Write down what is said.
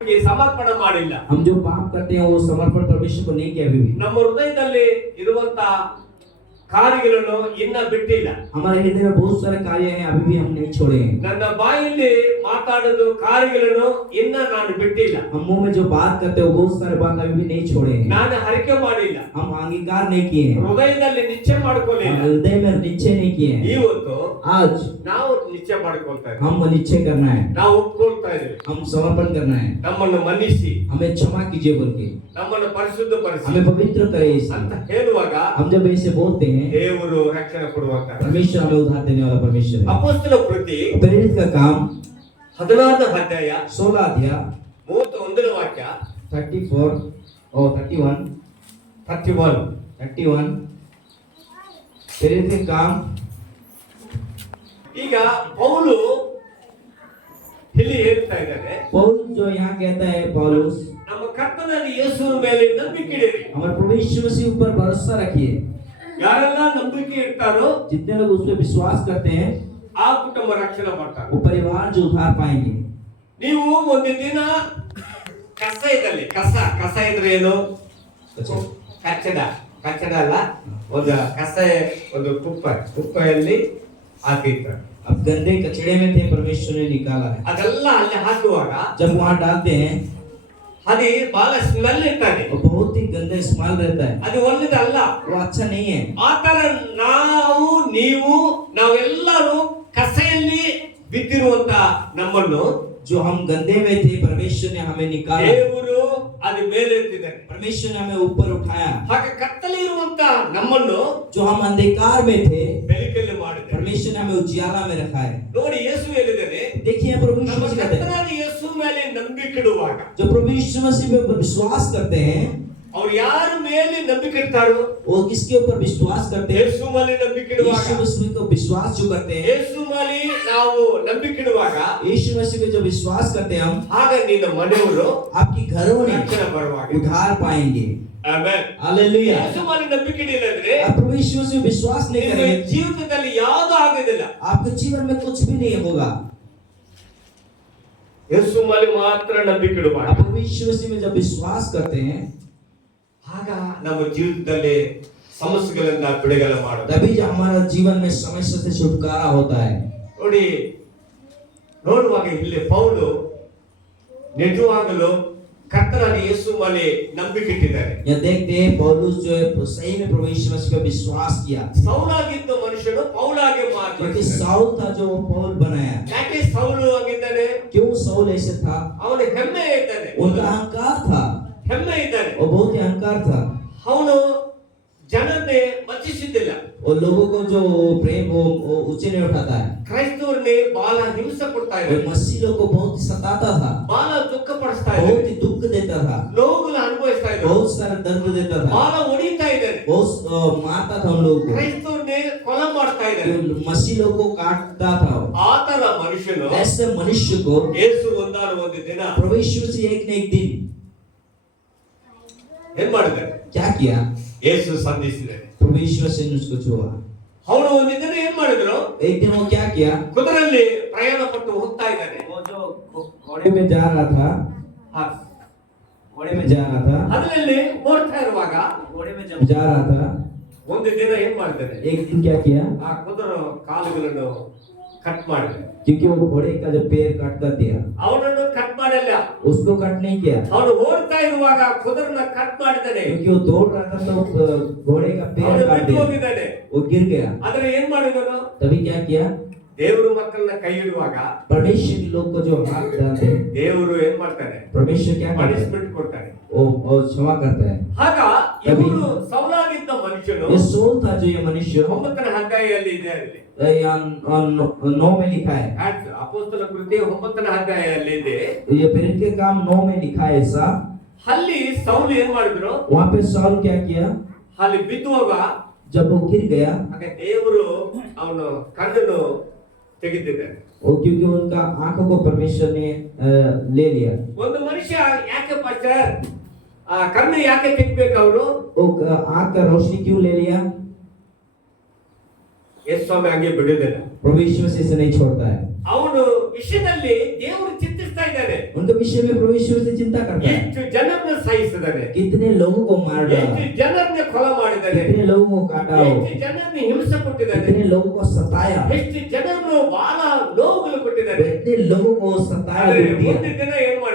ಸಮರ್ಪಣೆ ಮಾಡಿಲ್ಲ. हम जो पाप करते हैं वो समर्पण परमेश्वर को नहीं किया अभी भी. ನಮ್ಮ ಹೃದಯದಲ್ಲಿ ಇರುವಂತ ಕಾರ್ಯಗಳನ್ನು ಇನ್ನ ಬಿಟ್ಟಿಲ್ಲ. हमारे हृदय में बहुत सारे कार्य हैं अभी भी हम नहीं छोड़े हैं. ನನ್ನ ಬಾಯಲ್ಲಿ ಮಾತಾಡೋದು ಕಾರ್ಯಗಳನ್ನು ಇನ್ನ ನಾನು ಬಿಟ್ಟಿಲ್ಲ. हम मुंह में जो बात करते हैं वो बहुत सारे बात अभी भी नहीं छोड़े हैं. ನಾನು ಹರಕೆ ಮಾಡಿಲ್ಲ. हम अंगीकार नहीं किए हैं. ಹೃದಯದಲ್ಲಿ ನಿಶ್ಚಯ ಮಾಡ್ಕೊಳ್ಳಿಲ್ಲ. हृदय में निश्चय नहीं किए हैं. ಇವತ್ತು आज ನಾವು ನಿಶ್ಚಯ ಮಾಡ್ಕೊಳ್ತಾ ಇದ್ದೀವಿ. हम निश्चय करना है. ನಾವು ಒಪ್ಕೊಳ್ತಾ ಇದ್ದೀವಿ. हम समर्पण करना है. ನಮ್ಮನ್ನು ಮನ್ನಿಸಿ हमें क्षमा कीजिए बोल के ನಮ್ಮನ್ನು ಪರಿಶುದ್ಧಪಡಿಸಿ हमें पवित्र करे ಅಂತ ಹೇಳುವಾಗ हम जब ऐसे बोलते हैं ದೇವರು ರಕ್ಷಣೆ ಕೊಡುವಾಗ परमेश्वर हमें उद्धार देने वाला परमेश्वर है. ಅಪೊಸ್ತಲ ಕೃತಿ प्रेरित का काम 16ನೇ ಅಧ್ಯಾಯ 16 अध्याय 31ನೇ ವಾಕ್ಯ 34 और 31 प्रेरित का काम. ಈಗ ಪೌಲು ಇಲ್ಲಿ ಹೇಳ್ತಾ ಇದ್ದಾರೆ, पौल जो यहाँ कहता है पौलुस ನಮ್ಮ ಕರ್ತನಾದ ಯೇಸುವಿನ ಮೇಲೆ ನಂಬಿಕೆ ಇಡಿರಿ. हमारे प्रभु यीशु मसीह ऊपर भरोसा रखिए. ಯಾರೆಲ್ಲ ನಂಬಿಕೆ ಇಡ್ತಾರೋ जितने लोग उस पर विश्वास करते हैं ಆ ಕುಟುಂಬ ರಕ್ಷಣೆ ಮಾಡ್ತಾರೆ. वो परिवार जो उद्धार पाएंगे. ನೀವು ಒಂದು ದಿನ ಕಸ ಇದ್ರೆ ಏನು? ಕಚ್ಚಡ ಅಲ್ಲ, ಒಂದು ಕಸ, ಒಂದು ಕುಪ್ಪೆಯಲ್ಲಿ ಹಾಕಿರ್ತಾರೆ. अब गंदे कचड़े में थे परमेश्वर ने निकाला है. ಅದೆಲ್ಲ ಅಲ್ಲಿ ಹಾಕುವಾಗ जब वहाँ डालते हैं ಅದು ಬಹಳ ಸ್ಮೆಲ್ ಇರ್ತಾನೆ. वो बहुत ही गंदे स्मेल रहता है. ಅದು ಒಳ್ಳೆದಲ್ಲ. वो अच्छा नहीं है. ಆತರ ನಾವೆಲ್ಲರೂ ಕಸೆಯಲ್ಲಿ ಬಿದ್ದಿರುವಂತ ನಮ್ಮನ್ನು जो हम गंदे में थे परमेश्वर ने हमें निकाला. ದೇವರು ಅದು ಮೇಲೆತ್ತಿದ್ದಾರೆ. परमेश्वर ने हमें ऊपर उठाया. ಹಾಗೆ ಕತ್ತಲೆ ಇರುವಂತ ನಮ್ಮನ್ನು जो हम अंधकार में थे ಬೆಳಕಲ್ಲಿ ಮಾಡಿದ್ದಾರೆ. परमेश्वर ने हमें उजियाला में रखा है. ನೋಡಿ, ಯೇಸು ಹೇಳಿದರೆ, देखिए प्रभु यीशु ನಮ್ಮ मसीह कहते हैं ಕರ್ತನಾದ ಯೇಸು ಮೇಲೆ ನಂಬಿಕೆ ಇಡುವಾಗ, जो प्रभु यीशु मसीह पे विश्वास करते हैं ಅವ್ರು ಯಾರ ಮೇಲೆ ನಂಬಿಕೆ ಇಡ್ತಾರೋ, वो किसके ऊपर विश्वास करते हैं? ಯೇಸು ಮೇಲೆ ನಂಬಿಕೆ ಇಡುವಾಗ, यीशु मसीह को विश्वास जो करते हैं, ಯೇಸು ಮೇಲೆ ನಾವು ನಂಬಿಕೆ ಇಡುವಾಗ, यीशु मसीह पे जो विश्वास करते हैं हम, ಆಗ ನಿನ್ನ ಮನೆಯವರು आपकी घरों में ರಕ್ಷಣೆ ಬರುವಾಗ उद्धार पाएंगे. ಆಮೆನ್. हालेलुया. ಯೇಸು ಮೇಲೆ ನಂಬಿಕೆ ಇಡಲಿಲ್ಲದ್ರೆ आप प्रभु यीशु मसीह पे विश्वास नहीं ನಿಮ್ಮ करेंगे, ಜೀವಿತದಲ್ಲಿ ಯಾವುದು ಆಗೋದಿಲ್ಲ. आपके जीवन में कुछ भी नहीं होगा. ಯೇಸು ಮೇಲೆ ಮಾತ್ರ ನಂಬಿಕೆ ಇಡುವಾಗ, आप प्रभु यीशु मसीह में जब विश्वास करते हैं ಆಗ ನಮ್ಮ ಜೀವಿತದಲ್ಲಿ ಸಮಸ್ಯೆಗಳಿಂದ ಬಿಡುಗಡೆ ಮಾಡೋದು. तभी जो हमारा जीवन में समस्या से छुटकारा होता है. ನೋಡುವಾಗ ಇಲ್ಲಿ ಪೌಲು ನಿಜವಾಗಲೂ ಕರ್ತನಾದ ಯೇಸು ಮೇಲೆ ನಂಬಿಕೆ ಇಟ್ಟಿದ್ದಾರೆ. यह देखते हैं पौलुस जो है सही में प्रभु यीशु मसीह पे विश्वास किया. ಸೌಲಾಗಿದ್ದ ಮನುಷ್ಯನು ಪೌಲಾಗಿ क्योंकि ಮಾರ್ಪಡಿಸಿದ. साउल था जो वो पौल बनाया. ಯಾಕೆ ಸೌಲು ಆಗಿದ್ದಾನೆ? क्यों साउल ऐसे था? ಅವನ ಹೆಮ್ಮೆ ಇದ್ದಾನೆ, उनका अहंकार था. ಹೆಮ್ಮೆ ಇದ್ದಾನೆ. वो बहुत ही अहंकार था. ಅವನು ಜನರನ್ನೇ ವಂಚಿಸಿದ್ದಿಲ್ಲ. और लोगों को जो प्रेम वो ऊंचे नहीं उठाता है. ಕ್ರೈಸ್ತವರನ್ನೇ ಬಹಳ ಹಿಂಸೆ ಕೊಡ್ತಾ और ಇದ್ದಾನೆ, मसीह लोग को बहुत ही सताता था, ಬಹಳ ದುಃಖ ಪಡಿಸ್ತಾ बहुत ಇದ್ದಾನೆ, ही दुख देता था, ನೋವುಗಳನ್ನು ಅನುಭವಿಸ್ತಾ ಇದ್ದಾನೆ, बहुत सारा दर्द देता था, ಬಹಳ ಹೊಡಿತಾ ಇದ್ದಾನೆ, बहुत मारता था उन लोगों को, ಕ್ರೈಸ್ತವರನ್ನೇ ಕೊಲೆ ಮಾಡ್ತಾ ಇದ್ದಾನೆ. मसीह लोग को काटता था. ಆತರ ಮನುಷ್ಯನು ऐसे मनुष्य को ಯೇಸು ಒಂದು ದಿನ प्रभु यीशु मसीह एक न एक दिन ಏನ್ ಮಾಡಿದ್ದಾರೆ? क्या किया? ಯೇಸು ಸಂಧಿಸಿದ್ದಾರೆ. प्रभु यीशु मसीह ने उसको छुआ. ಅವನು ಒಂದು ದಿನ ಏನ್ ಮಾಡಿದ್ರು? एक दिन वो क्या किया? ಕುದುರೆಯಲ್ಲಿ ಪ್ರಯಾಣ ಪಟ್ಟು ಹೋಗ್ತಾ ಇದ್ದಾನೆ. वो जो घोड़े में जा रहा था, घोड़े में जा रहा था, ಅದರಲ್ಲಿ ಓಡ್ತಾ ಇರುವಾಗ घोड़े में जब जा रहा था, ಒಂದು ದಿನ ಏನ್ ಮಾಡಿದ್ದಾನೆ? एक दिन क्या किया? ಆ ಕುದುರೆ ಕಾಲುಗಳನ್ನು ಕಟ್ ಮಾಡಿದ್ದಾನೆ. क्योंकि वो घोड़े का जो पैर काट कर दिया, ಅವನನ್ನು ಕಟ್ ಮಾಡಲ್ಲ, उसको कट नहीं किया. ಅವನು ಓಡ್ತಾ ಇರುವಾಗ ಕುದುರೆನ ಕಟ್ ಮಾಡಿದ್ದಾನೆ. क्योंकि वो दौड़ रहा था तो घोड़े का पैर ಅವನು काट ಬಿದ್ದು दिया, ಹೋಗಿದ್ದಾನೆ. वो गिर गया. ಆದ್ರೆ ಏನ್ ಮಾಡಿದನು? तभी क्या किया? ದೇವರು ಮಕ್ಕಳನ್ನ ಕೈ ಇಡುವಾಗ परमेश्वर के लोग को जो हाथ डालते हैं, ದೇವರು ಏನ್ ಮಾಡ್ತಾನೆ? परमेश्वर क्या करता है? ಪನಿಷ್ಮೆಂಟ್ ಕೊಡ್ತಾನೆ. वो क्षमा करता है. ಆಗ ಇವನು ಸೌಲಾಗಿದ್ದ ಮನುಷ್ಯನು ये सोल था जो ये मनुष्य 9ನೇ ಅಧ್ಯಾಯದಲ್ಲಿ ಇದೆ. ಅಲ್ಲಿ 9 में लिखा है. ಅಪೊಸ್ತಲ ಕೃತಿ 9ನೇ ಅಧ್ಯಾಯದಲ್ಲಿ ಇದೆ. ये प्रेरित के काम 9 में लिखा है ऐसा. ಅಲ್ಲಿ ಸೌಲ್ ಏನ್ ಮಾಡಿದ್ರು? वहाँ पे साउल क्या किया? ಅಲ್ಲಿ ಬಿದ್ದುವಾಗ जब वो गिर गया, ಆಗ ದೇವರು ಅವನು ಕಣ್ಣನ್ನು ತೆಗೆದಿದ್ದಾನೆ. वो क्योंकि उनका आंखों को परमेश्वर ने ले लिया. ಒಂದು ಮನುಷ್ಯ ಯಾಕೆ ಪಾಸ್ಟರ್ ಕಣ್ಣು ಯಾಕೆ ತೆಗಿಬೇಕು? ಅವರು वो आंख का रोशनी क्यों ले लिया? ಯೇಸು ಸ್ವಾಮಿ ಹಂಗೆ ಬಿಡುವುದಿಲ್ಲ. प्रभु यीशु मसीह से नहीं छोड़ता है. ಅವನು ವಿಷಯದಲ್ಲಿ ದೇವರು ಚಿಂತಿಸ್ತಾ ಚಿಂತಿಸ್ತಾ ಇದ್ದಾನೆ. उनके विषय में प्रभु यीशु से चिंता करता है। ಎಷ್ಟು ಜನರನ್ನ ಸಾಯಿಸಿದ್ದಾನೆ, कितने लोगों को मार डाला, ಎಷ್ಟು ಜನರನ್ನ ಕೊಲೆ ಮಾಡಿದ್ದಾನೆ, कितने लोगों को काटा हो, ಎಷ್ಟು ಜನರನ್ನ ಹಿಂಸೆ ಕೊಟ್ಟಿದ್ದಾನೆ, कितने लोगों को सताया, ಎಷ್ಟು ಜನರನ್ನು ಬಹಳ ನೋವುಗಳು ಕೊಟ್ಟಿದ್ದಾನೆ. कितने लोगों को सताया ಆದ್ರೆ दुख दिया। ಒಂದು ದಿನ ಏನ್ ಮಾಡಿದ